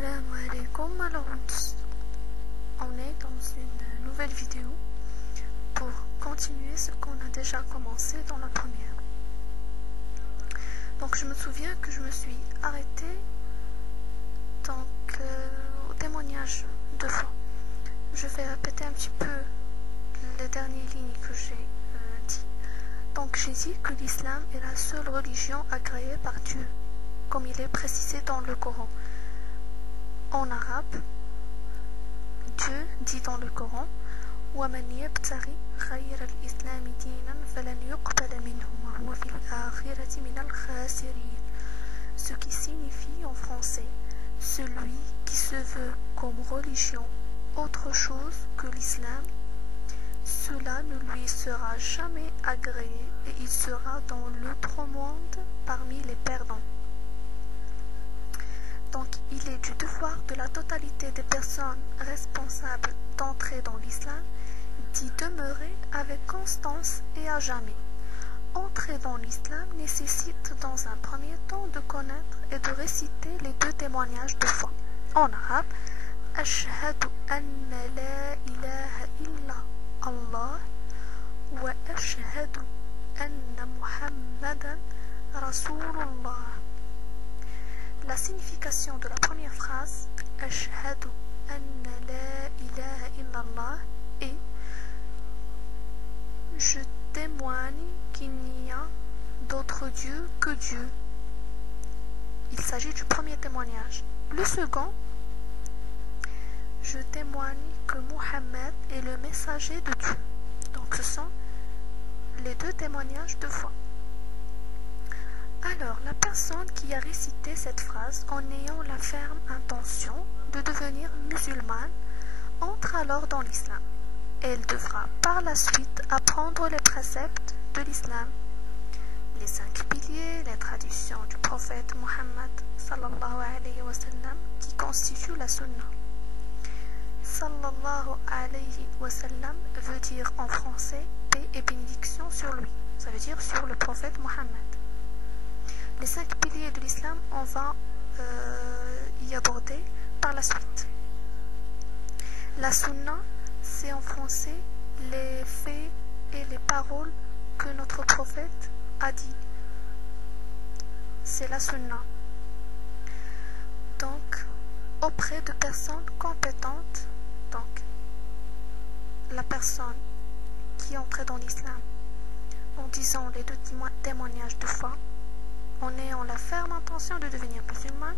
Assalamu alaikum. Alors, on est dans une nouvelle vidéo pour continuer ce qu'on a déjà commencé dans la première. Donc, je me souviens que je me suis arrêtée au témoignage 2 fois. Je vais répéter un petit peu les dernières lignes que j'ai dit. Donc, j'ai dit que l'islam est la seule religion agréée par Dieu, comme il est précisé dans le Coran. En arabe, Dieu dit dans le Coran وَمَنْ يَبْتَغِ غَيْرَ الْإِسْلَامِ دِينًا فَلَنْ يُقْبَلَ مِنْهُ وَهُوَ فِي الْآخِرَةِ مِنَ الْخَاسِرِينَ. Ce qui signifie en français celui qui se veut comme religion autre chose que l'islam, cela ne lui sera jamais agréé et il sera dans l'autre monde parmi les perdants. Donc, il est du devoir de la totalité des personnes responsables d'entrer dans l'islam d'y demeurer avec constance et à jamais. Entrer dans l'islam nécessite dans un premier temps de connaître et de réciter les 2 témoignages de foi. En arabe, Ashhadu anna la ilaha illa Allah wa ashhadu anna Muhammadan Rasulullah. La signification de la première phrase Ashhadu anna la ilaha illallah est je témoigne qu'il n'y a d'autre Dieu que Dieu. Il s'agit du premier témoignage. Le second, je témoigne que Muhammad est le messager de Dieu. Donc ce sont les 2 témoignages de foi. Alors, la personne qui a récité cette phrase en ayant la ferme intention de devenir musulmane entre alors dans l'islam. Elle devra par la suite apprendre les préceptes de l'islam, les 5 piliers, les traditions du prophète Muhammad sallallahu alayhi wa sallam qui constituent la sunna. Sallallahu alayhi wa sallam veut dire en français paix et bénédiction sur lui. Ça veut dire sur le prophète Muhammad. Les 5 piliers de l'islam, on va y aborder par la suite. La sunna, c'est en français les faits et les paroles que notre prophète a dit. C'est la sunna. Donc, auprès de personnes compétentes, donc la personne qui est entrée dans l'islam en disant les 2 témoignages de foi, en ayant la ferme intention de devenir musulman,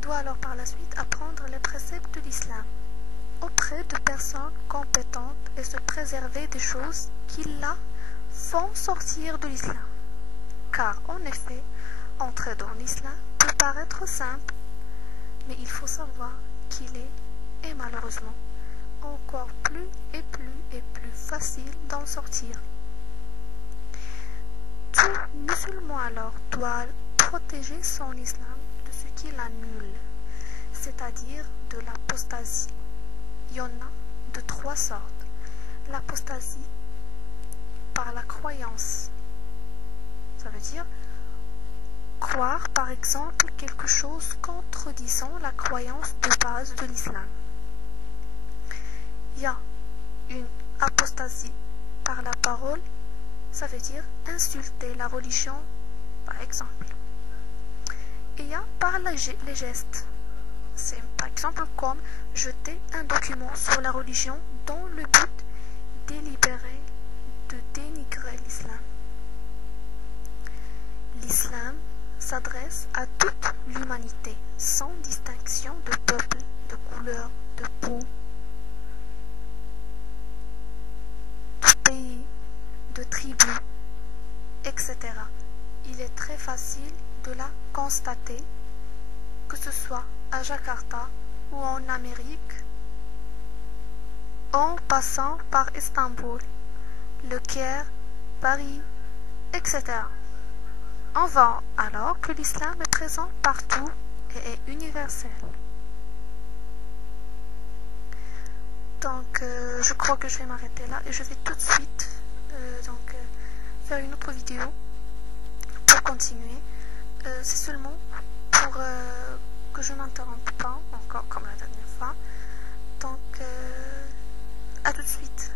doit alors par la suite apprendre les préceptes de l'islam auprès de personnes compétentes et se préserver des choses qui la font sortir de l'islam. Car en effet, entrer dans l'islam peut paraître simple, mais il faut savoir qu'il est, et malheureusement, encore plus facile d'en sortir. Tout musulman alors doit protéger son islam de ce qui l'annule, c'est-à-dire de l'apostasie. Il y en a de 3 sortes. L'apostasie par la croyance, ça veut dire croire par exemple quelque chose contredisant la croyance de base de l'islam. Il y a une apostasie par la parole, ça veut dire insulter la religion, par exemple. Et il y a par les gestes. C'est par exemple comme jeter un document sur la religion dans le but délibéré de dénigrer l'islam. L'islam s'adresse à toute l'humanité, sans distinction de peuple, de couleur, de peau, de pays, de tribu, etc. Il est très facile de la constater, que ce soit à Jakarta ou en Amérique, en passant par Istanbul, Le Caire, Paris, etc. On voit alors que l'islam est présent partout et est universel. Donc, je crois que je vais m'arrêter là et je vais tout de suite faire une autre vidéo pour continuer. C'est seulement pour que je n'interrompe pas tout de suite.